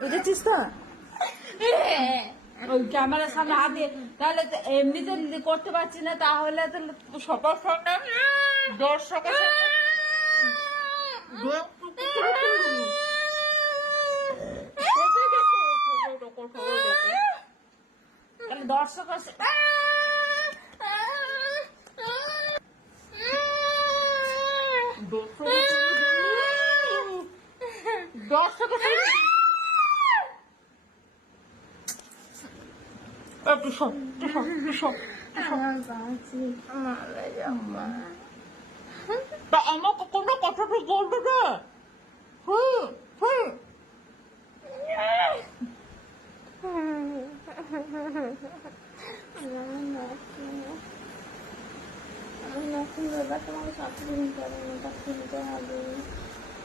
বুঝেছিস তো? ওই ক্যামেরার সামনে হাত দিয়ে তাহলে এমনিতে করতে পারছি না, তাহলে তো সবার সামনে দর্শকের দর্শক আছে। দর্শক আমাকে কোনো কথাটা বলবে না।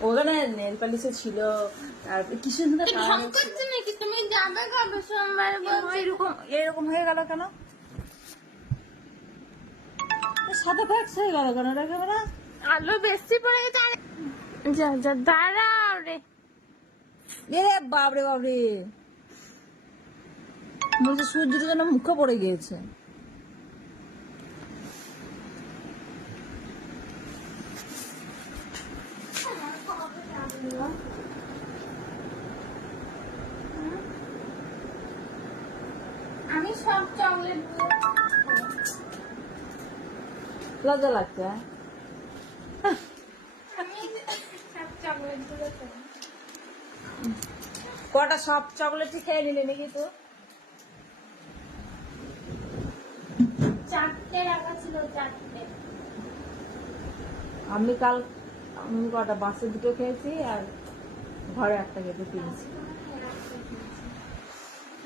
ওখানে নেল পালিশে ছিল, তারপর কি সুন্দর নাকি তুমি যাবে কবে সোমবার? এরকম হয়ে গেল কেন? সাদা ফ্যাক্স হয়ে গেল কেন? রেখে না আলো বেশি পড়ে গেছে। যা যা দাঁড়াও রে। এরে বাবরে বাবরে, বলছে সূর্যটা যেন মুখে পড়ে গিয়েছে। আমি সব চকলেট লজ্জা লাগছে। আমি সব চকলেট গুলো কটা সব চকলেটই খেয়ে নিলে নাকি? তো চারটে রাখা ছিল, চারটে। আমি কটা বাসে দুটো খেয়েছি আর ঘরে একটা খেতে পেয়েছি।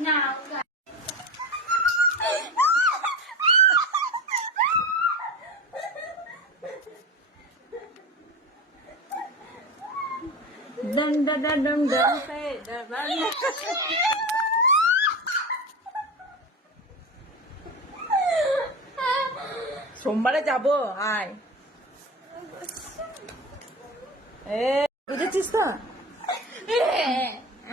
না সোমবারে যাবো, আয়। বুঝেছিস তো?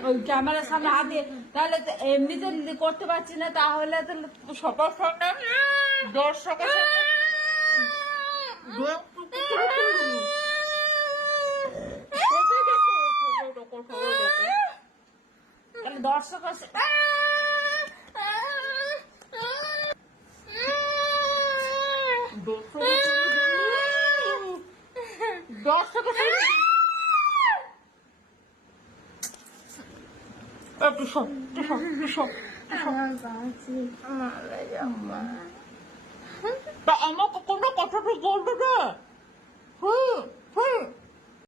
ওই ক্যামেরার সামনে হাত দিয়ে তাহলে এমনিতে করতে পারছি না, তাহলে তো সবার সামনে দর্শকের দর্শক আছে। দর্শক আমাকে কোনো কথাটা বলবে না।